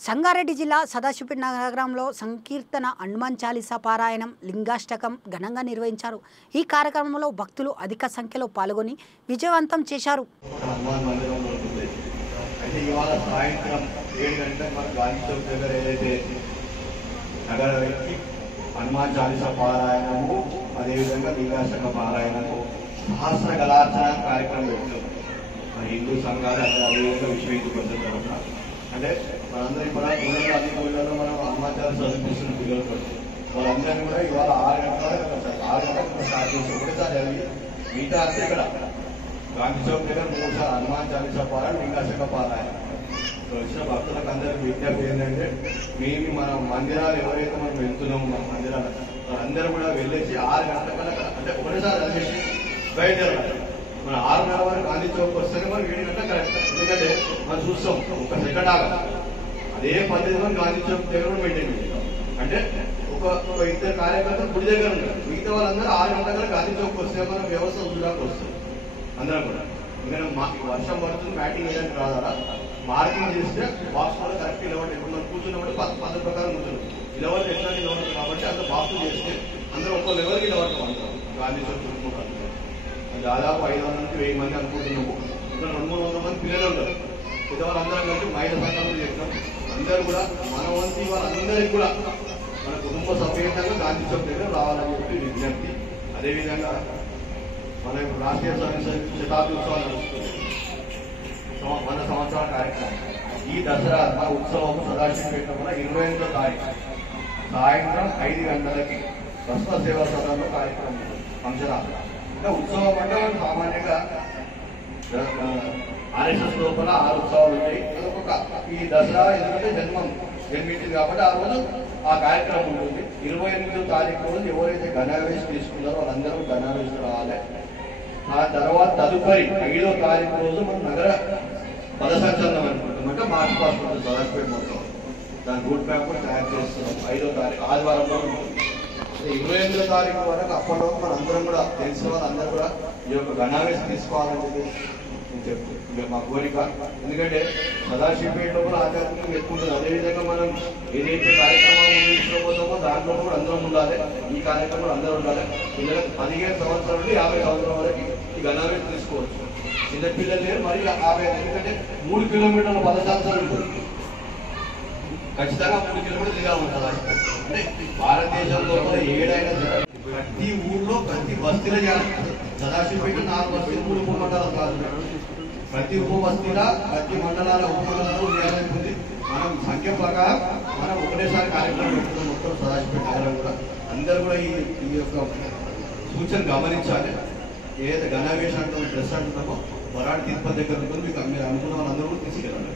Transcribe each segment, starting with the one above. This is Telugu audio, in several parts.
సంగారెడ్డి జిల్లా సదాశివపేట నగరంలో సంకీర్తన హనుమాన్ చాలీసా పారాయణం లింగాష్టకం ఘనంగా నిర్వహించారు। ఈ కార్యక్రమంలో భక్తులు అధిక సంఖ్యలో పాల్గొని విజయవంతం చేశారు। హనుమాన్ చాలీసా పారాయణము అదేవిధంగా లింగాష్టక పారాయణము సహస్ర కళార్చన కార్యక్రమం పెట్టారు। మరి హిందూ సంఘాలు అదేవిధంగా విశ్వ హిందూ పరిషత్ తరఫున అంటే మనందరం కూడా ఊళ్ళలో అన్ని ఊళ్ళలో మనం హనుమాన్ చాలీసా చదివిస్తున్న పిల్లలు వాళ్ళందరినీ కూడా ఇవాళ 6 గంటలకు స్టార్ట్ చేసి ఒకటిసారి అవి మిగతా అంతా ఇక్కడ గాంధీ చౌక్ దగ్గర 3 సార్లు హనుమాన్ చాలీసా పారాయణ లింగాష్టక పారాయణ। వచ్చిన భక్తులకు అందరికీ విజ్ఞప్తి ఏంటంటే మేము మన మందిరాలు ఎవరైతే మనం వెళ్తున్నామో మన మందిరాలు అందరూ కూడా వెళ్ళేసి 6 గంటల అంటే ఒకటిసారి వెళ్ళేసి బయలుదేరాలి। మన 6:30 వరకు గాంధీ చౌక్ వస్తేనే మనం 7 గంటలకు కరెక్ట్। ఎందుకంటే మనం చూస్తాం ఒక సెకండ్ ఆగా అదే పద్ధతి మనం గాంధీ చౌక్ దగ్గర మెయింటైన్ చేస్తాం। అంటే ఒక ఇద్దరు కార్యకర్తలు గుడి దగ్గర ఉంటారు, మిగతా వాళ్ళందరూ 6 గంటల గాంధీ చౌక్ వస్తే మనం వ్యవస్థ చూడడానికి వస్తుంది అందరం కూడా। ఎందుకంటే వర్షం పడుతుంది బ్యాటింగ్ వేయడానికి రాదా మార్కింగ్ చేస్తే బాక్స్ కూడా కరెక్ట్ నిలబడి ఇప్పుడు మనం కూర్చున్నప్పుడు పద్ధతి ప్రకారం కూర్చున్నాం నిలబడి ఎట్లా నిలబడుతుంది కాబట్టి అంత బాక్స్ చేస్తే అందరూ ఒక్కో లెవెల్కి నిలబడతాం అంటాం గాంధీ చౌక్ చుట్టుకుంటాం। దాదాపు 500 నుంచి 1000 మంది అనుకుంటున్నాము। ఇక్కడ 200-300 మంది పిల్లలు ఉంటారు, పెద్దవాళ్ళందరం కలిసి మహిళా సంఘాలు చేస్తాం। అందరూ కూడా మన వంతు వాళ్ళందరికీ కూడా మన కుటుంబ సమేతంగా గాంధీ చౌక్ దగ్గర రావాలని చెప్పి విజ్ఞప్తి। అదేవిధంగా మన రాష్ట్రీయ శతాబ్ది ఉత్సవాలు నడుస్తుంది 100 సంవత్సరాల కార్యక్రమం। ఈ దసరా ఉత్సవం సదాశివపేట 28వ తారీఖు సాయంత్రం 5 గంటలకి భస్మ సేవా సదనంలో కార్యక్రమం ఫంక్షన్ హాల్। ఇంకా ఉత్సవం అంటే మనకు సామాన్యంగా ఆర్ఎస్ఎస్ లోపల 6 ఉత్సవాలు ఉంటాయి। ఈ దసరా ఎందుకంటే జన్మించింది కాబట్టి ఆ రోజు ఆ కార్యక్రమం ఉంటుంది। 28వ తారీఖు రోజు ఎవరైతే ఘనావేశ తీసుకున్నారో వాళ్ళందరూ ఘనావేశ రావాలి। ఆ తర్వాత తదుపరి 5వ తారీఖు రోజు మనం నగర పద సంచలనం అనుకుంటాం, అంటే మార్చి పాస్ ఉంటుంది సదాశివపేట మొత్తం దాని రూట్ మ్యాప్ కూడా తయారు చేస్తున్నాం। 5వ తారీఖు ఆదివారంలో ఉంటుంది। 28వ తారీఖు వరకు అప్పట్లో మన అందరం కూడా తెలిసిన వాళ్ళందరూ కూడా ఈ యొక్క ఘనావేశ తీసుకోవాలని చెప్పి మా కోరిక। ఎందుకంటే సదాశివపేటలో కూడా ఆధ్యాత్మికంగా ఎక్కువ ఉంటుంది। అదేవిధంగా మనం ఏదైతే కార్యక్రమాలు తీసుకుపోతామో దాంట్లో కూడా అందరం ఉండాలి, ఈ కార్యక్రమంలో అందరూ ఉండాలి। పిల్లలకు 15 సంవత్సరాల నుండి 50 సంవత్సరాల వరకు ఈ ఘనావేశ తీసుకోవచ్చు। చిన్నపిల్లలు లేరు, మరి 50 ఎందుకంటే 3 కిలోమీటర్ల పదశాస్త్రం ఉంటుంది, ఖచ్చితంగా 3 కిలోమీటర్లు దిగా ఉంటుంది। అంటే భారతదేశంలో కూడా ఏడైనా ప్రతి ఊళ్ళో ప్రతి బస్తీలో చేయాలి। సదాశివపేట 4 బస్తీలు 3 మండలాలు కాదు, ప్రతి ఉప బస్తీల ప్రతి మండలాల ఉపమండలాలు చేయాలనుకుంది। మనం సంఖ్య ప్రకారం మనం ఒకటేసారి కార్యక్రమం పెట్టుకున్నాం మొత్తం సదాశివపేట నగరం కూడా। అందరూ కూడా ఈ యొక్క సూచన గమనించాలి। ఏదైతే ఘనావేశ అంటున్న డ్రెస్ అంటున్నామో వరాడు తిరుపతి దగ్గర ఉంటుంది, మీకు మీరు అనుకున్న వాళ్ళందరూ కూడా తీసుకెళ్ళాలి।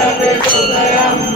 Hare Krishna